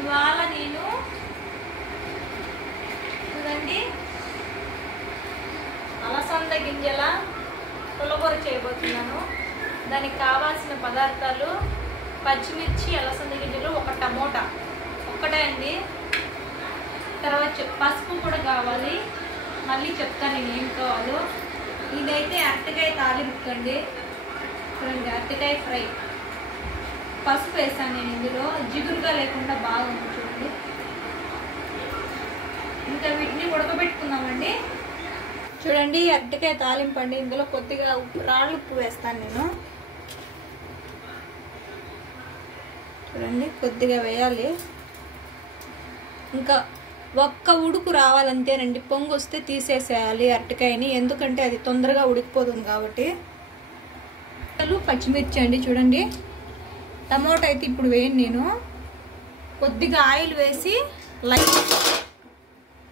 ఇవాళ నేను చూడండి అలసంద గింజల పులగూర చేయబోతున్నాను. దానికి కావాల్సిన పదార్థాలు పచ్చిమిర్చి, అలసంద గింజలు, ఒక టమోటా ఒక్కటే అండి. తర్వాత పసుపు కూడా కావాలి, మళ్ళీ చెప్తాను నేను ఏం కావాలో. ఇదైతే అరటికాయ తాలింపు అండి. చూడండి అరటికాయ ఫ్రై. పసుపు వేసాను నేను ఇందులో, జిగురుగా లేకుండా బాగుంది చూడండి. ఇంకా వీటిని ఉడకబెట్టుకుందామండి. చూడండి అరటికాయ తాలింపు అండి. ఇందులో కొద్దిగా రాళ్ళు ఉప్పు వేస్తాను నేను. చూడండి కొద్దిగా వేయాలి. ఇంకా ఒక్క ఉడుకు రావాలంతేనండి. పొంగు వస్తే తీసేసేయాలి అరటికాయని, ఎందుకంటే అది తొందరగా ఉడికిపోతుంది కాబట్టి. పచ్చిమిర్చి అండి చూడండి. టమోటా అయితే ఇప్పుడు వేయను నేను. కొద్దిగా ఆయిల్ వేసి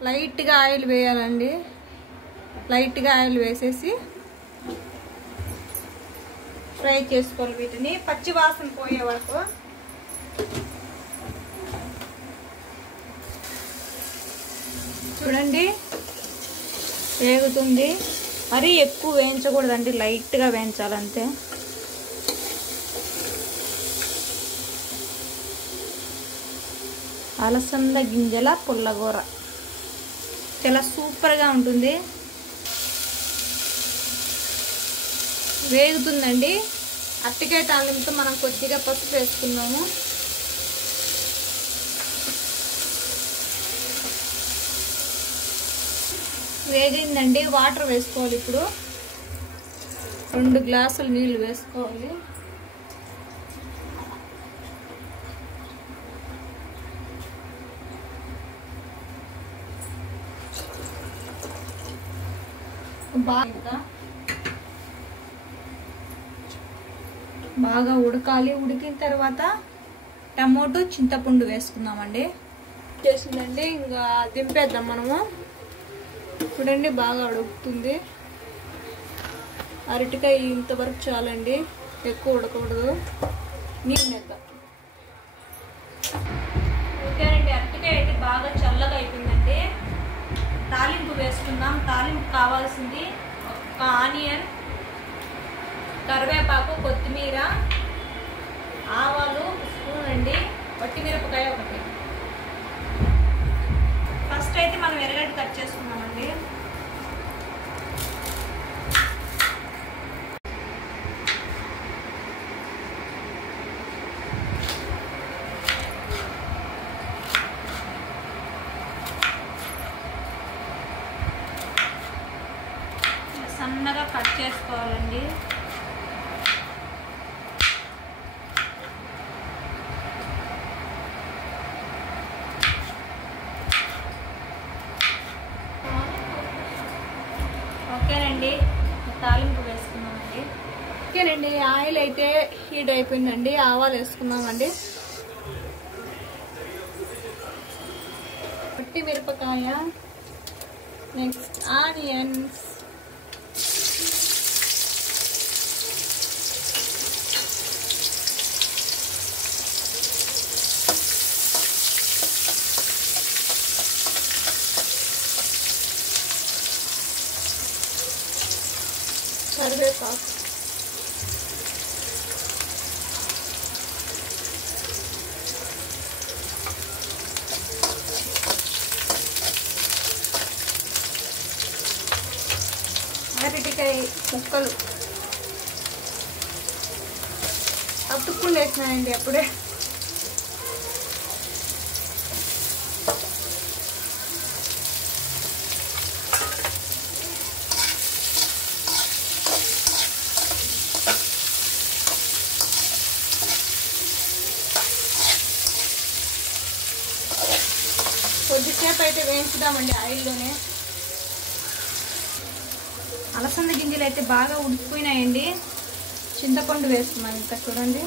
లైట్గా ఆయిల్ వేయాలండి. లైట్గా ఆయిల్ వేసేసి ఫ్రై చేసుకోవాలి వీటిని పచ్చి వాసన పోయే వరకు. చూడండి వేగుతుంది. మరీ ఎక్కువ వేయించకూడదండి, లైట్గా వేయించాలంతే. అలసంద గింజల పుల్లగూర చాలా సూపర్గా ఉంటుంది. వేగుతుందండి. అరటికాయ తాలింపుతో మనం కొద్దిగా పసుపు వేసుకున్నాము. వేగిందండి. వాటర్ వేసుకోవాలి. ఇప్పుడు 2 గ్లాసులు నీళ్ళు వేసుకోవాలి. బాగా ఉడకాలి. ఉడికిన తర్వాత టమోటో, చింతపండు వేసుకుందామండి. చేసిందండి, ఇంకా దింపేద్దాం మనము. చూడండి బాగా ఉడుకుతుంది. అరటికాయ ఇంతవరకు చాలండి, ఎక్కువ ఉడకకూడదు. నీళ్ళు వేద్దాం. ఓకేనండి, అరటికాయ అయితే బాగా చల్లగా అయిపోయిందండి. తాలింపు వేసుకుందాం. తాలింపు కావాల్సింది ఒక ఆనియన్, కరివేపాకు, కొత్తిమీర, ఆవాలు స్పూన్ అండి, పచ్చిమిరపకాయ ఒకటి. ఫస్ట్ అయితే మనం ఎర్రగడ్డ కట్ చేసుకున్నామండి. సన్నగా కట్ చేసుకోవాలండి. ఓకేనండి, తాలింపు వేసుకున్నామండి. ఓకేనండి, ఆయిల్ అయితే హీట్ అయిపోయిందండి. ఆవాలు వేసుకున్నామండి. పట్టి మిరపకాయ, నెక్స్ట్ ఆనియన్స్, కరివేపాకు, అరటికాయ ముక్కలు అతుక్కుని వేసినాయండి అప్పుడే. కొద్దిసేపు అయితే వేయించుదామండి ఆయిల్లోనే. అలసంద గింజలు అయితే బాగా ఉడికిపోయినాయండి. చింతపండు వేస్తున్నాం ఇంకా. చూడండి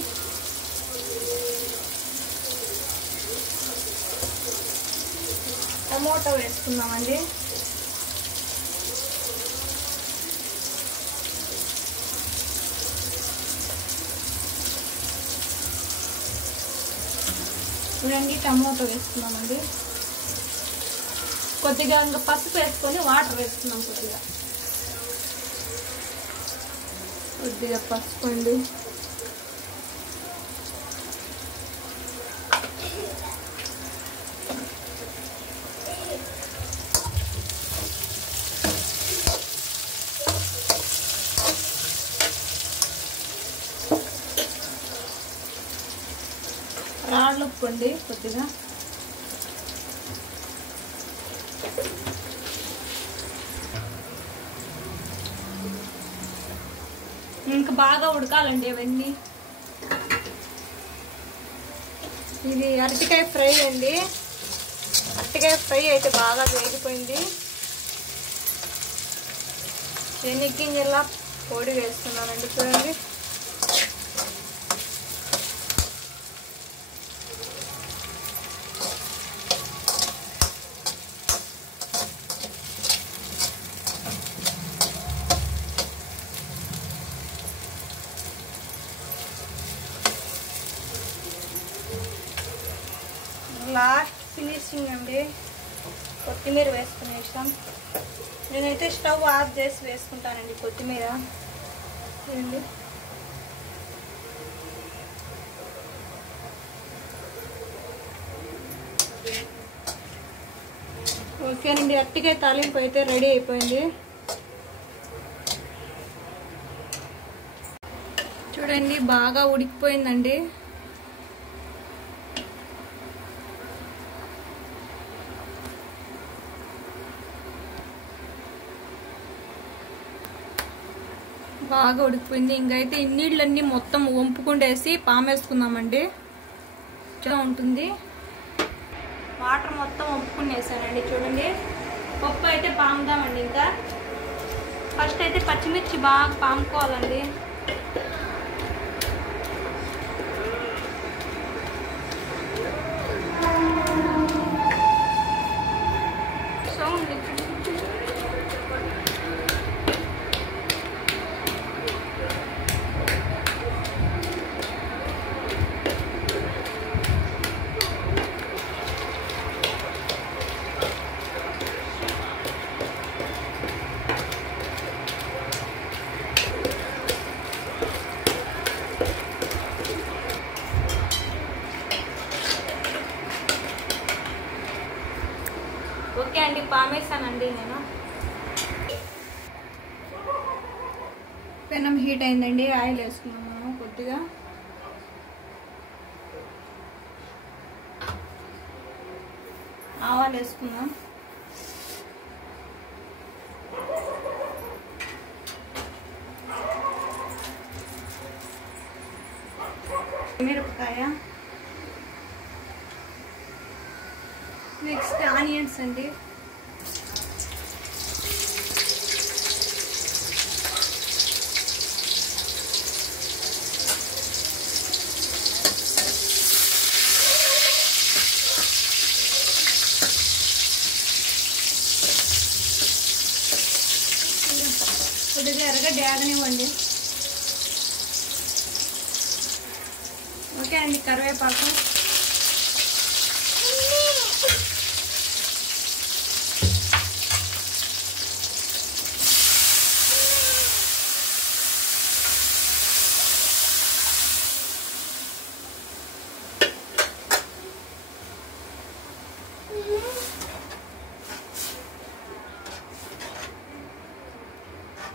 టమోటా వేసుకున్నామండి. చూడండి టమోటో వేసుకున్నామండి. కొద్దిగా ఇంకా పసుపు వేసుకొని వాటర్ వేసుకున్నాం. కొద్దిగా పసుపు అండి. రాళ్ళు ఉప్పు అండి కొద్దిగా. ఇంకా బాగా ఉడకాలండి ఇవన్నీ. ఇది అరటికాయ ఫ్రై అండి. అరటికాయ ఫ్రై అయితే బాగా వేగిపోయింది. శనగగింజల పొడి వేస్తున్నానండి. చూడండి లాస్ట్ ఫినిషింగ్ అండి. కొత్తిమీర వేసుకునేసాం. నేనైతే స్టవ్ ఆఫ్ చేసి వేసుకుంటానండి కొత్తిమీర. చూడండి ఓకేనండి. అరటికాయ తాలింపు అయితే రెడీ అయిపోయింది. చూడండి బాగా ఉడికిపోయిందండి. బాగా ఉడికిపోయింది. ఇంకైతే ఈ నీళ్ళన్నీ మొత్తం వంపుకుండేసి పామేసుకుందామండి. ఉంటుంది. వాటర్ మొత్తం వంపుకునేసానండి. చూడండి పప్పు అయితే పాముదామండి. ఇంకా ఫస్ట్ అయితే పచ్చిమిర్చి బాగా పాముకోవాలండి. ఓకే అండి పామేసానండి నేను. పెనం హీట్ అయిందండి. ఆయిల్ వేసుకున్నాము. కొద్దిగా ఆవాలు వేసుకుందాం. మిరపకాయ, నెక్స్ట్ ఆనియన్స్ అండి. కొద్దిగా ఎర్రగడ్డ ఆగనివ్వండి. ఓకే అండి. కరివేపాకు,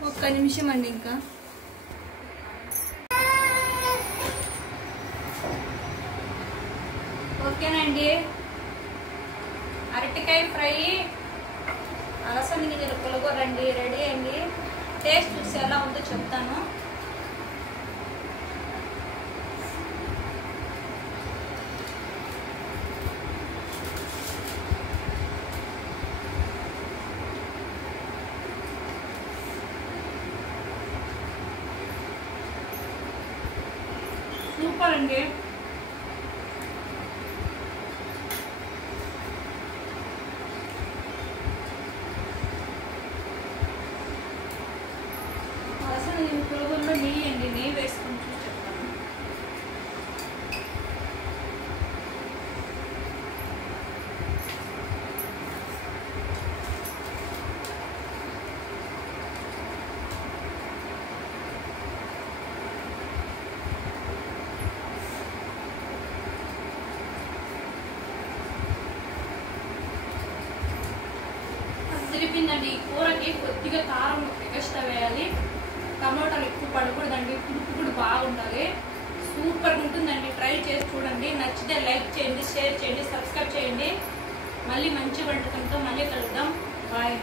ఒక్క నిమిషం అండి. ఇంకా ఓకేనండి. అరటికాయ ఫ్రై, అలసంద గింజల పులిహోర అండి రెడీ అయింది. టేస్ట్ చూసి ఎలా ఉందో చెప్తాను. సూపర్ అండి. అసలు ఈ పురుగుల్లో నెయ్యి అండి. నెయ్యి వేసుకొని చూసి చెప్తాను. ఉడికిందండి. ఈ కూరకి కొద్దిగా కారం ఎక్స్ట్రా వేయాలి, టమోటాలు ఎక్కువ పడకూడదండి, పులుపు కూడా బాగుండాలి. సూపర్గా ఉంటుందండి. ట్రై చేసి చూడండి. నచ్చితే లైక్ చేయండి, షేర్ చేయండి, సబ్స్క్రైబ్ చేయండి. మళ్ళీ మంచి వంటకంతో మళ్ళీ కలుద్దాం. బాయ్.